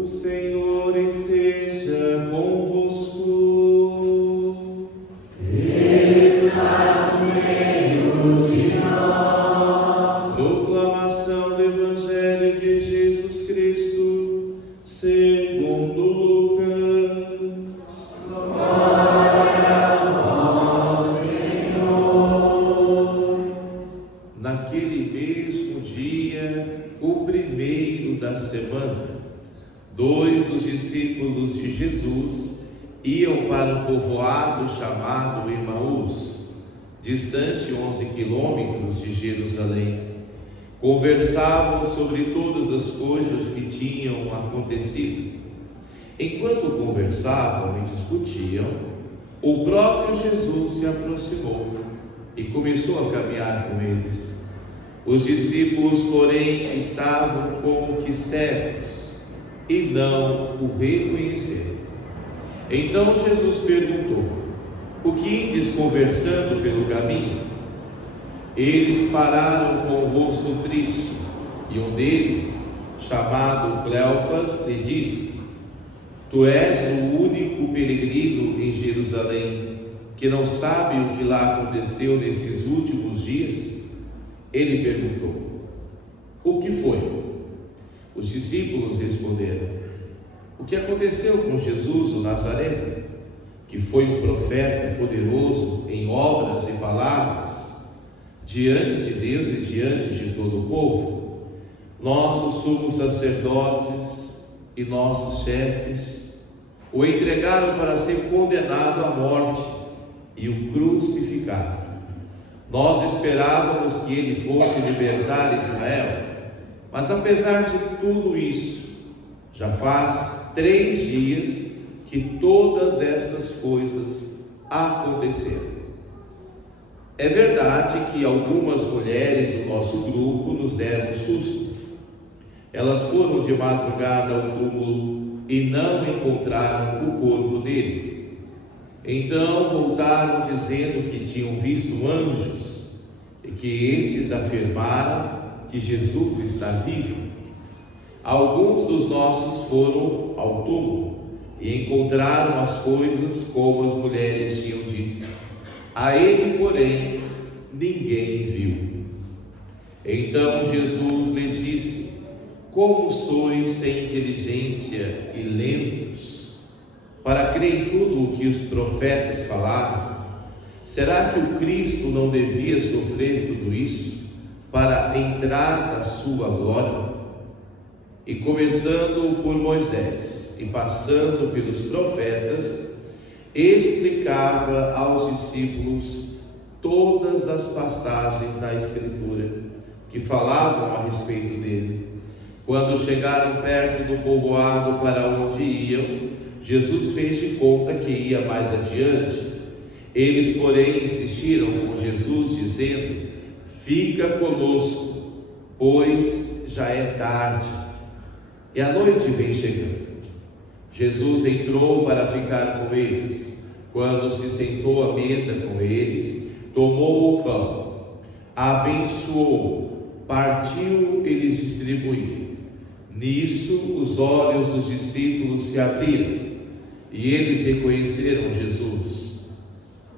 O Senhor esteja convosco. Ele está no meio de nós. Proclamação do Evangelho de Jesus Cristo, segundo Lucas. Glória a vós, Senhor. Naquele mesmo dia, o primeiro da semana, dois dos discípulos de Jesus iam para um povoado chamado Emaús, distante 11 quilômetros de Jerusalém. Conversavam sobre todas as coisas que tinham acontecido. Enquanto conversavam e discutiam, o próprio Jesus se aproximou e começou a caminhar com eles. Os discípulos, porém, estavam como que cegos e não o reconheceram. Então Jesus perguntou: o que ides conversando pelo caminho? Eles pararam com o rosto triste, e um deles, chamado Cleofas, lhe disse: tu és o único peregrino em Jerusalém que não sabe o que lá aconteceu nesses últimos dias? Ele perguntou: o que foi? Os discípulos responderam: o que aconteceu com Jesus o Nazareno, que foi um profeta poderoso em obras e palavras, diante de Deus e diante de todo o povo. Nossos sumos sacerdotes e nossos chefes o entregaram para ser condenado à morte e o crucificaram. Nós esperávamos que ele fosse libertar Israel, mas apesar de tudo isso, já faz 3 dias que todas essas coisas aconteceram. É verdade que algumas mulheres do nosso grupo nos deram susto. Elas foram de madrugada ao túmulo e não encontraram o corpo dele. Então voltaram dizendo que tinham visto anjos e que estes afirmaram que Jesus está vivo. Alguns dos nossos foram ao túmulo e encontraram as coisas como as mulheres tinham dito. A ele, porém, ninguém viu. Então Jesus lhe disse: como sois sem inteligência e lentos para crer em tudo o que os profetas falaram? Será que o Cristo não devia sofrer tudo isso para entrar na sua glória? E começando por Moisés e passando pelos profetas, explicava aos discípulos todas as passagens da Escritura que falavam a respeito dele. Quando chegaram perto do povoado para onde iam, Jesus fez de conta que ia mais adiante. Eles, porém, insistiram com Jesus, dizendo: fica conosco, pois já é tarde e a noite vem chegando. Jesus entrou para ficar com eles. Quando se sentou à mesa com eles, tomou o pão, abençoou, partiu e lhes distribuiu. Nisso os olhos dos discípulos se abriram e eles reconheceram Jesus.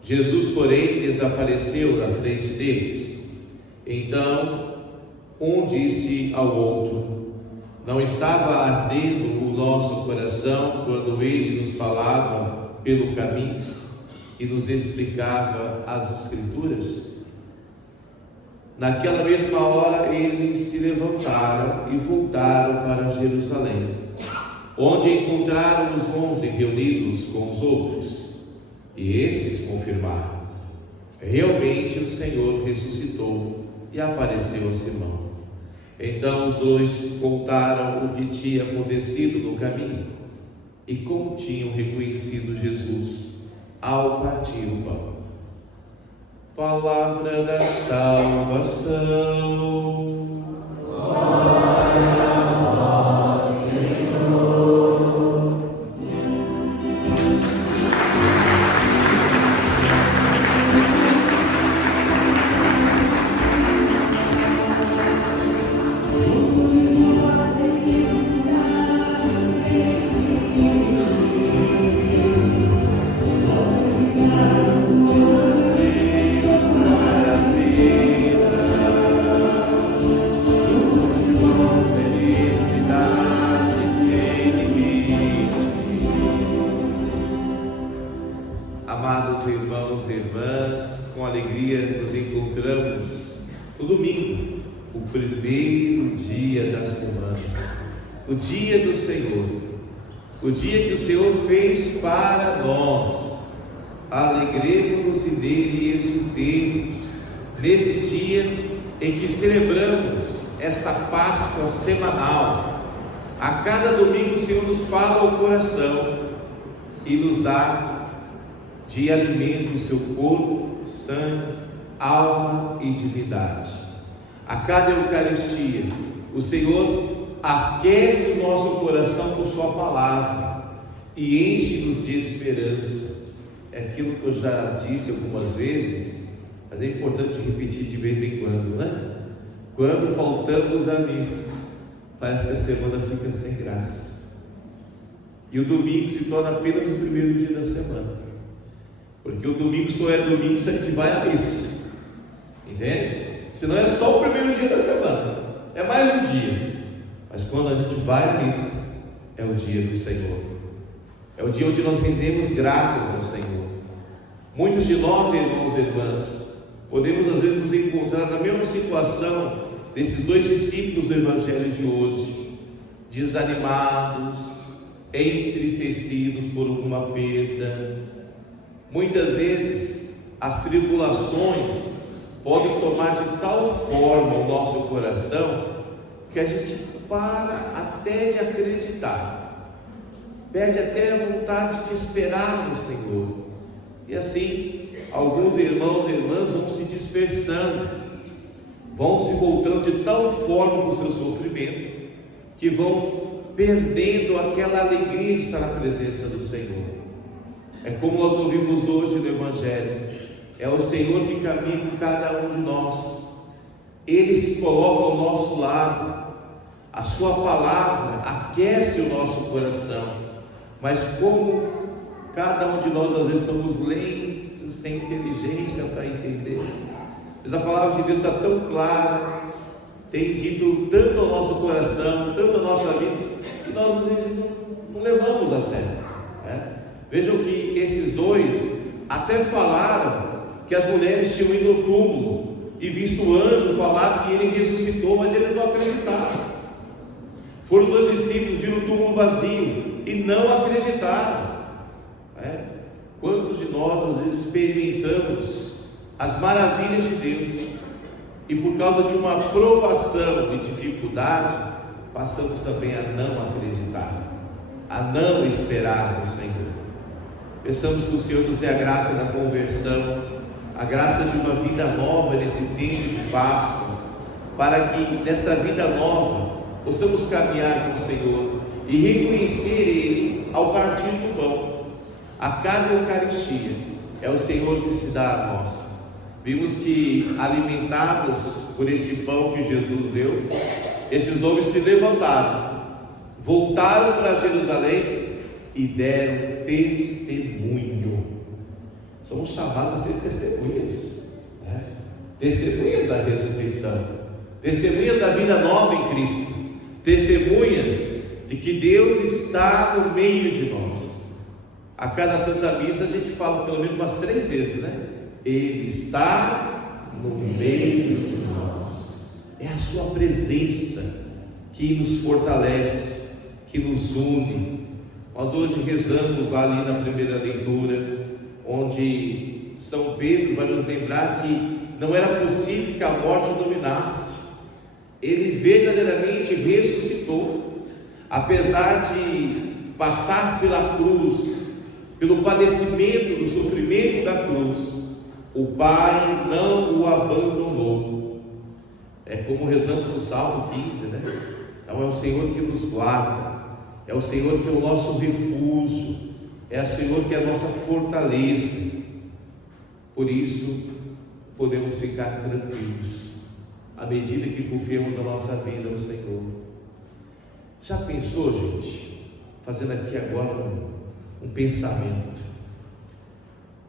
Jesus, porém, desapareceu da frente deles. Então um disse ao outro: não estava ardendo o nosso coração quando ele nos falava pelo caminho e nos explicava as Escrituras? Naquela mesma hora eles se levantaram e voltaram para Jerusalém, onde encontraram os 11 reunidos com os outros. E estes confirmaram: realmente o Senhor ressuscitou e apareceu a Simão. Então os dois contaram o que tinha acontecido no caminho e como tinham reconhecido Jesus ao partir o pão. Palavra da salvação. Glória a vós, Senhor. Junto de nós, O domingo, o primeiro dia da semana, o dia do Senhor, o dia que o Senhor fez para nós. Alegremos-nos e nele exultemos, nesse dia em que celebramos esta Páscoa semanal. A cada domingo o Senhor nos fala ao coração e nos dá de alimento o seu corpo, sangue, alma e divindade. A cada Eucaristia o Senhor aquece o nosso coração com sua palavra e enche-nos de esperança. É aquilo que eu já disse algumas vezes, mas é importante repetir de vez em quando, né? Quando faltamos à missa, parece que a semana fica sem graça, e o domingo se torna apenas o primeiro dia da semana, porque o domingo só é domingo se a gente vai à missa, entende? Senão é só o primeiro dia da semana, é mais um dia. Mas quando a gente vai à missa, é o dia do Senhor, é o dia onde nós rendemos graças ao Senhor. Muitos de nós, irmãos e irmãs, podemos às vezes nos encontrar na mesma situação desses dois discípulos do Evangelho de hoje, desanimados, entristecidos por alguma perda. Muitas vezes as tribulações podem tomar de tal forma o nosso coração que a gente para até de acreditar, perde até a vontade de esperar no Senhor, e assim alguns irmãos e irmãs vão se dispersando, vão se voltando de tal forma no seu sofrimento que vão perdendo aquela alegria de estar na presença do Senhor. É como nós ouvimos hoje no Evangelho, é o Senhor que caminha com cada um de nós, Ele se coloca ao nosso lado, a sua palavra aquece o nosso coração, mas como cada um de nós às vezes somos lentos, sem inteligência para entender, mas a palavra de Deus está tão clara, tem dito tanto ao nosso coração, tanto à nossa vida, que nós às vezes não levamos a sério, né? Vejam que esses dois até falaram que as mulheres tinham ido ao túmulo e visto o anjo falar que ele ressuscitou, mas eles não acreditaram. Foram os dois discípulos, viram o túmulo vazio e não acreditaram. Quantos de nós às vezes experimentamos as maravilhas de Deus e por causa de uma provação e dificuldade passamos também a não acreditar, a não esperar no Senhor. Peçamos que o Senhor nos dê a graça da conversão, a graça de uma vida nova nesse tempo de Páscoa, para que nesta vida nova possamos caminhar com o Senhor e reconhecer Ele ao partir do pão. A cada Eucaristia é o Senhor que se dá a nós. Vimos que, alimentados por este pão que Jesus deu, esses homens se levantaram, voltaram para Jerusalém e deram testemunho. Somos chamados a ser testemunhas, né? Testemunhas da ressurreição, testemunhas da vida nova em Cristo, testemunhas de que Deus está no meio de nós. A cada Santa Missa a gente fala pelo menos umas 3 vezes, né? Ele está no meio de nós. É a sua presença que nos fortalece, que nos une. Nós hoje rezamos ali na primeira leitura, onde São Pedro vai nos lembrar que não era possível que a morte o dominasse. Ele verdadeiramente ressuscitou, apesar de passar pela cruz, pelo padecimento, do sofrimento da cruz, o Pai não o abandonou. É como rezamos no Salmo 15, né? Então é o Senhor que nos guarda, é o Senhor que é o nosso refúgio, é o Senhor que é a nossa fortaleza. Por isso podemos ficar tranquilos à medida que confiamos a nossa vida ao Senhor. Já pensou, gente, fazendo aqui agora um pensamento,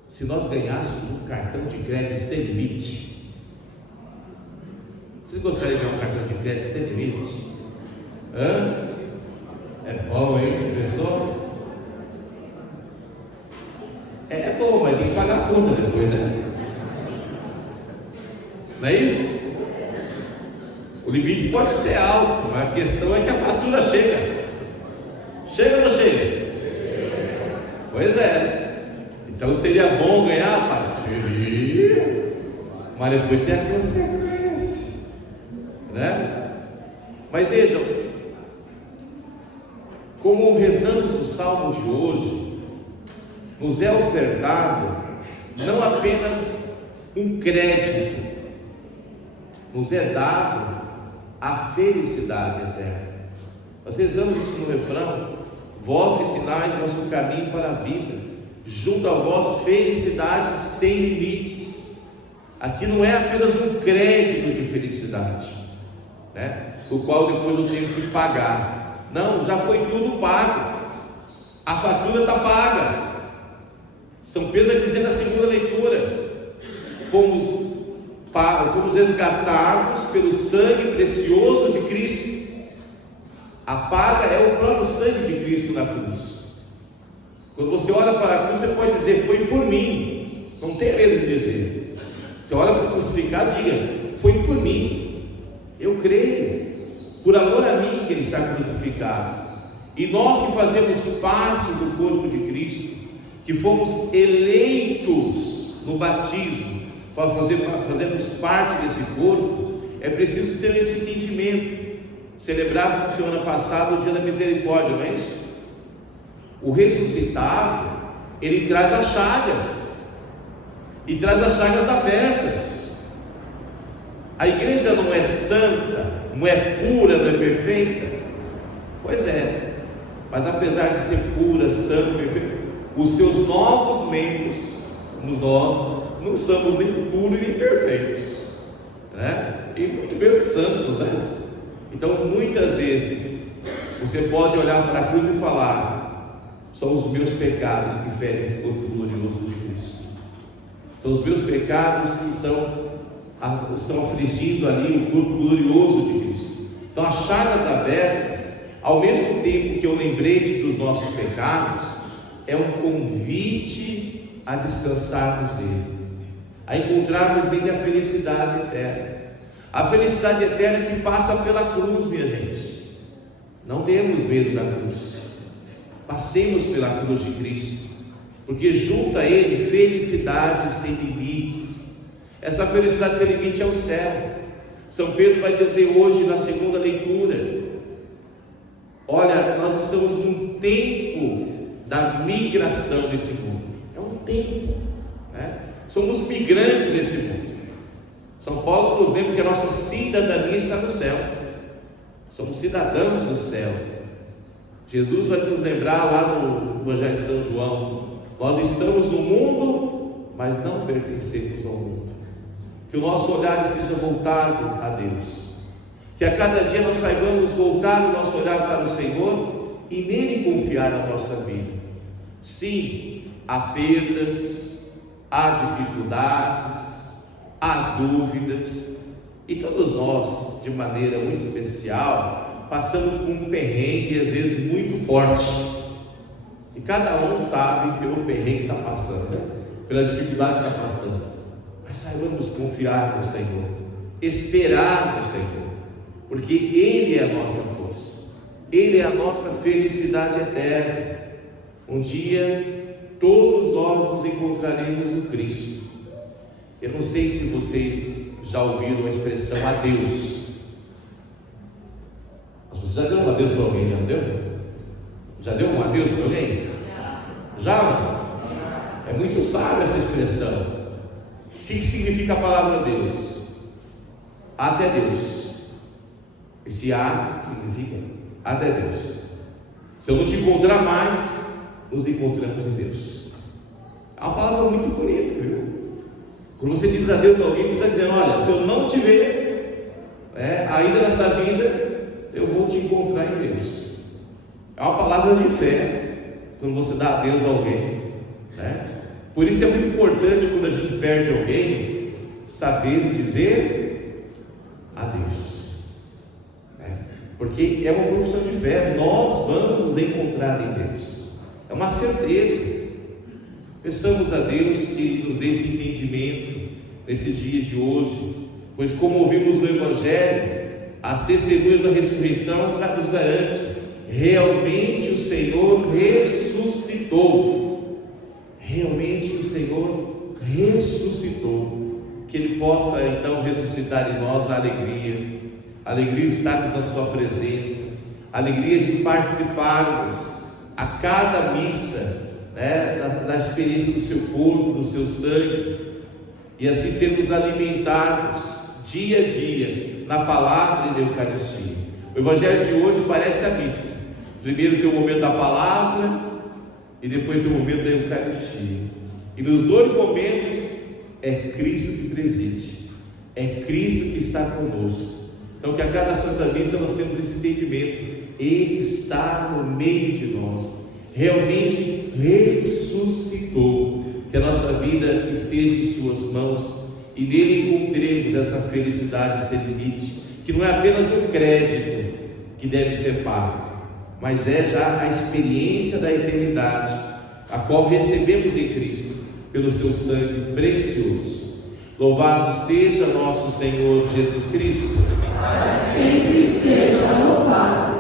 se nós ganhássemos um cartão de crédito sem limite? Vocês gostariam de ganhar um cartão de crédito sem limite? É bom, hein, pessoal? É bom, mas tem que pagar a conta depois, né? Não é isso? limite pode ser alto, mas a questão é que a fatura chega. Chega ou não chega? Pois é. Então seria bom ganhar, mas seria. Mas depois tem a consequência, né? Mas vejam, como rezamos o salmo de hoje, nos é ofertado não apenas um crédito, nos é dado a felicidade eterna. Nós rezamos isso no refrão: vós me ensinais nosso caminho para a vida, junto a vós felicidade sem limites. Aqui não é apenas um crédito de felicidade, né? O qual depois eu tenho que pagar. Não, já foi tudo pago, a fatura está paga. São Pedro vai dizer na segunda leitura: fomos resgatados pelo sangue precioso de Cristo. A paga é o próprio sangue de Cristo na cruz. Quando você olha para a cruz, você pode dizer: foi por mim. Não tenha medo de dizer. Você olha para o crucificado e diga: foi por mim. Eu creio, por amor a mim que Ele está crucificado. E nós que fazemos parte do corpo de Cristo, que fomos eleitos no batismo, fazemos parte desse corpo, é preciso ter esse entendimento. Celebrávamos semana passada o dia da misericórdia, não é isso? O ressuscitado, ele traz as chagas, e traz as chagas abertas. A igreja não é santa, não é pura, não é perfeita? Pois é, mas apesar de ser pura, santa, perfeita, os seus novos membros, como nós, não somos nem puros nem perfeitos, né? E muito menos santos, né? Então muitas vezes você pode olhar para a cruz e falar: são os meus pecados que ferem o corpo glorioso de Cristo, são os meus pecados que estão afligindo ali o corpo glorioso de Cristo. Então as chagas abertas, ao mesmo tempo que eu lembrei dos nossos pecados, é um convite a descansarmos nele, a encontrarmos nele a felicidade eterna. A felicidade eterna que passa pela cruz, minha gente. Não tenhamos medo da cruz. Passemos pela cruz de Cristo, porque junto a Ele felicidade sem limites. Essa felicidade sem limite é o céu. São Pedro vai dizer hoje na segunda leitura: olha, nós estamos num tempo da migração desse mundo. É um tempo, né? Somos migrantes desse mundo. São Paulo nos lembra que a nossa cidadania está no céu. Somos cidadãos do céu. Jesus vai nos lembrar lá no Evangelho de São João: nós estamos no mundo, mas não pertencemos ao mundo. Que o nosso olhar esteja voltado a Deus, que a cada dia nós saibamos voltar o nosso olhar para o Senhor e nele confiar a nossa vida. Sim, há perdas, há dificuldades, há dúvidas, e todos nós, de maneira muito especial, passamos por um perrengue às vezes muito forte, e cada um sabe pelo perrengue que está passando, né? Pela dificuldade que está passando, mas saibamos confiar no Senhor, esperar no Senhor, porque Ele é a nossa força, Ele é a nossa felicidade eterna. Um dia todos nós nos encontraremos no Cristo. Eu não sei se vocês já ouviram a expressão adeus. Você já deu um adeus para alguém? Já não deu? Já deu um adeus para alguém? Já? É muito sábia essa expressão. O que significa a palavra Deus? Até Deus. Esse A significa até Deus. Se eu não te encontrar mais, nos encontramos em Deus. É uma palavra muito bonita, viu? Quando você diz adeus a alguém, você está dizendo: olha, se eu não te ver ainda nessa vida, eu vou te encontrar em Deus. É uma palavra de fé quando você dá adeus a alguém, né? Por isso é muito importante, quando a gente perde alguém, saber dizer adeus, né? Porque é uma profissão de fé. Nós vamos nos encontrar em Deus, é uma certeza. Peçamos a Deus que nos dê esse entendimento nesses dias de hoje, pois como ouvimos no Evangelho, As testemunhas da ressurreição nos garante: realmente o Senhor ressuscitou. Realmente o Senhor ressuscitou. Que Ele possa então ressuscitar em nós a alegria de estarmos na Sua presença, a alegria de participarmos a cada missa, da experiência do Seu corpo, do Seu sangue, e assim sermos alimentados dia a dia na palavra e na Eucaristia. O Evangelho de hoje parece a missa. Primeiro tem o momento da palavra e depois tem o momento da Eucaristia. E nos dois momentos é Cristo que preside, é Cristo que está conosco. Então que a cada Santa Missa nós temos esse entendimento: Ele está no meio de nós, realmente ressuscitou. Que a nossa vida esteja em Suas mãos e nele encontremos essa felicidade sem limite, que não é apenas um crédito que deve ser pago, mas é já a experiência da eternidade, a qual recebemos em Cristo pelo Seu sangue precioso. Louvado seja nosso Senhor Jesus Cristo. Sempre seja louvado.